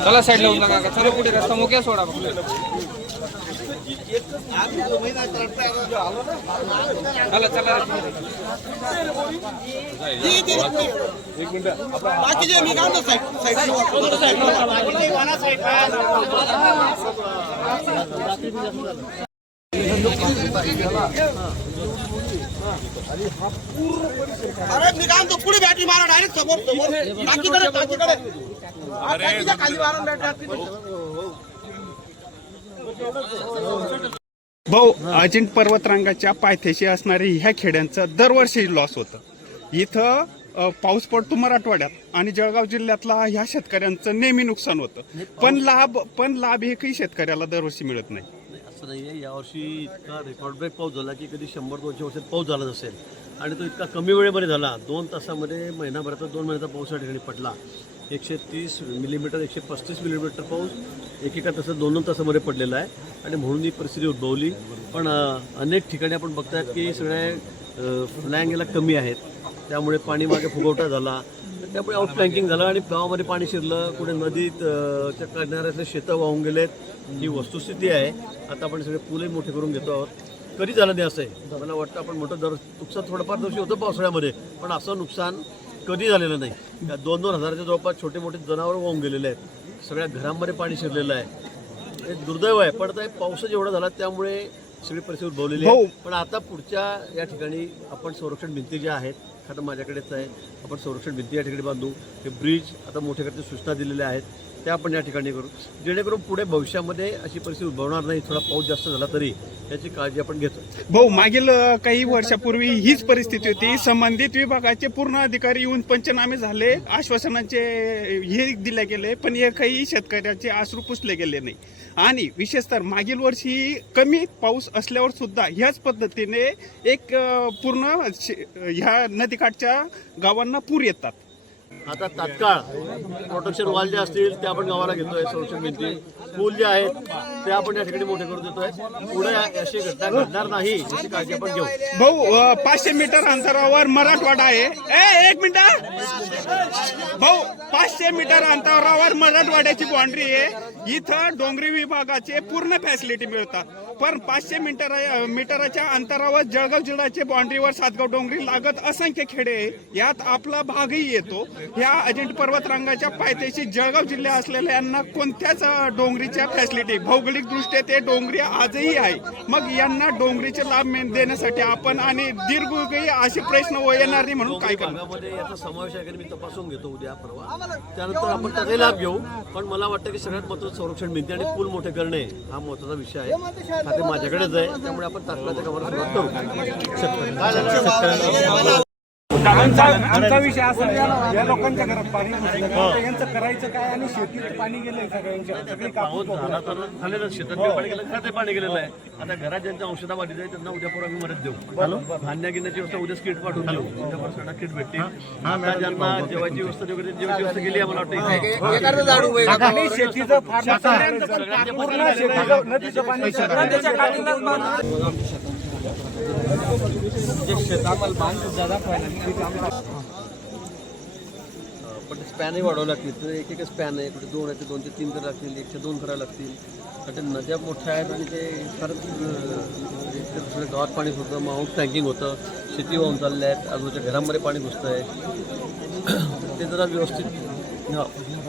चला साईड लावून नका चला पुढे रस्ता मोक्या सोडा चला चला. बाकीचे मी काय अरे मी काय पुढे बॅटरी मारा डायरेक्ट समोर समोर. टाकीच्या खाली मारून बॅटरी भाऊ अजिंठ पर्वतरांगाच्या पायथ्याशी असणारे ह्या खेड्यांचं दरवर्षी लॉस होतं. इथं पाऊस पडतो मराठवाड्यात आणि जळगाव जिल्ह्यातला ह्या शेतकऱ्यांचं नेहमी नुकसान होतं. पण लाभ पण लाभ एकही शेतकऱ्याला दरवर्षी मिळत नाही. असं नाही आहे. यावर्षी इतका रेकॉर्ड ब्रेक पाऊस झाला की कधी शंभर दोनशे वर्षात पाऊस झाला नसेल आणि तो इतका कमी वेळेमध्ये झाला. दोन तासामध्ये महिनाभराचा दोन महिन्याचा पाऊस या ठिकाणी पडला. एकशे तीस मिलीमीटर एकशे पस्तीस मिलीमीटर पाऊस एकेका तासात दोन दोन तासामध्ये पडलेला आहे. आणि म्हणून ही परिस्थिती उद्भवली. पण अनेक ठिकाणी आपण बघतायत की सगळ्या फ्लँग याला कमी आहेत. त्यामुळे पाणी मागे फुगवटा झाला. त्यामुळे आउटफ्लँकिंग झालं आणि गावामध्ये पाणी शिरलं. कुठे नदीत त्या किनाऱ्यातले शेतं वाहून गेलेत. ही वस्तुस्थिती आहे. आता आपण सगळे पुलही मोठे करून घेतो आहोत. कधी झालं नाही असं आहे? मला वाटतं आपण मोठं दर नुकसान थोडंफार दिवशी होतं पावसाळ्यामध्ये. पण असं नुकसान कधी झालेलं नाही. या दोन दोन हजाराच्या जवळपास छोटे मोठे जनावर वाहून गेलेले आहेत. सगळ्या घरांमध्ये पाणी शिरलेलं आहे. हे दुर्दैव आहे पण आता हे पाऊसच एवढा झाला त्यामुळे सगळी परिस्थिती उद्भवलेली आहे. पण आता पुढच्या या ठिकाणी आपण संरक्षण भिंती ज्या आहेत खातं माझ्याकडेच आहे आपण संरक्षण भिंती या ठिकाणी बांधू. हे ब्रिज आता मोठ्या करते सूचना दिलेल्या आहेत. त्या आपण या ठिकाणी करू. जेणेकरून पुढे भविष्यामध्ये अशी परिस्थिती उद्भवणार नाही थोडा पाऊस जास्त झाला तरी याची काळजी आपण घेतो. भाऊ मागील काही वर्षापूर्वी हीच परिस्थिती होती. संबंधित विभागाचे पूर्ण अधिकारी येऊन पंचनामे झाले. आश्वासनांचे हे दिले गेले पण एकही शेतकऱ्याचे आश्रू पुसले गेले नाही. आणि विशेषतः मागील वर्षी कमी पाऊस असल्यावर सुद्धा ह्याच पद्धतीने एक पूर्ण शे- ह्या नदीकाठच्या गावांना पूर येतात. आता तात्काळ प्रोटेक्शन वॉल जे असतील ते आपण गावाला घेतोय संरक्षण भिंती. पूल जे आहेत ते आपण या ठिकाणी मोठे करून देतोय. पुढे अशी घटना घडणार नाही याची काळजी आपण घेऊ. भाऊ अ, पाचशे मीटर अंतरावर मराठवाडा आहे. ए एक मिनिट. भाऊ पाचशे मीटर अंतरावर मराठवाड्याची बाउंड्री आहे. इथं डोंगरी विभागाचे पूर्ण फॅसिलिटी मिळतात. पण पाचशे मीटर मीटरच्या अंतरावर जळगाव जिल्ह्याचे बाउंड्रीवर सातगाव डोंगरी लागत असंख्य खेडे यात आपला भागही येतो. ह्या अजिंठ पर्वत रंगाच्या पायथ्याशी जळगाव जिल्हा असलेल्या यांना कोणत्याच डोंगरीच्या फॅसिलिटी भौगोलिक दृष्ट्या ते डोंगरी आजही आहे. मग यांना डोंगरीचे लाभ देण्यासाठी आपण आणि दीर्घ असे प्रश्न येणार नाही म्हणून काय करणार? याचा समावेश आहे मी तपासून घेतो उद्या परवा. त्यानंतर आपण त्याचे लाभ घेऊ. पण मला वाटतं की सगळ्यात महत्वाचं संरक्षण मिळते आणि पूल मोठे करणे हा महत्त्वाचा विषय आहे. हा ते माझ्याकडेच आहे. त्यामुळे आपण तात्काळच्या कामाला सुरुवात करू आमचा आमचा विषय असा आहे. या लोकांच्या घरात पाणी घुसलं यांचं करायचं काय आणि शेतीत पाणी गेलंय सगळ्यांच्या. सगळी कापूस पाऊस झाला तर झालेलं शेतात बी पाणी गेलं खाते पाणी गेलेलं आहे. आता घरात ज्यांच्या औषधामध्ये जाईल त्यांना उद्या परवा आम्ही मदत देऊ. धान्य घेण्याची व्यवस्था उद्या किट पाठवून देऊ. उद्या परवा किट भेटतील. आता ज्यांना जेवायची व्यवस्था वगैरे जेवायची व्यवस्था केली आहे मला वाटतं इथे. आणि शेतीचं फार नुकसान झालं. पूर्ण शेतीचं नदीचं पाणी काठीलाच जे शेत आम्हाला पण स्पॅनही वाढवावं लागतील. तर एक एक स्पॅन आहे. कुठे दोन आहे ते दोनशे तीन करावे लागतील एकशे दोन करावे लागतील. कारण नद्या मोठ्या आहेत आणि ते खरंच म्हणजे गावात पाणी सुटतं माउंट टँकिंग होतं. शेती वाहून चालल्या आहेत. आजूबाजूच्या घरांमध्ये पाणी घुसतं आहे ते जरा व्यवस्थित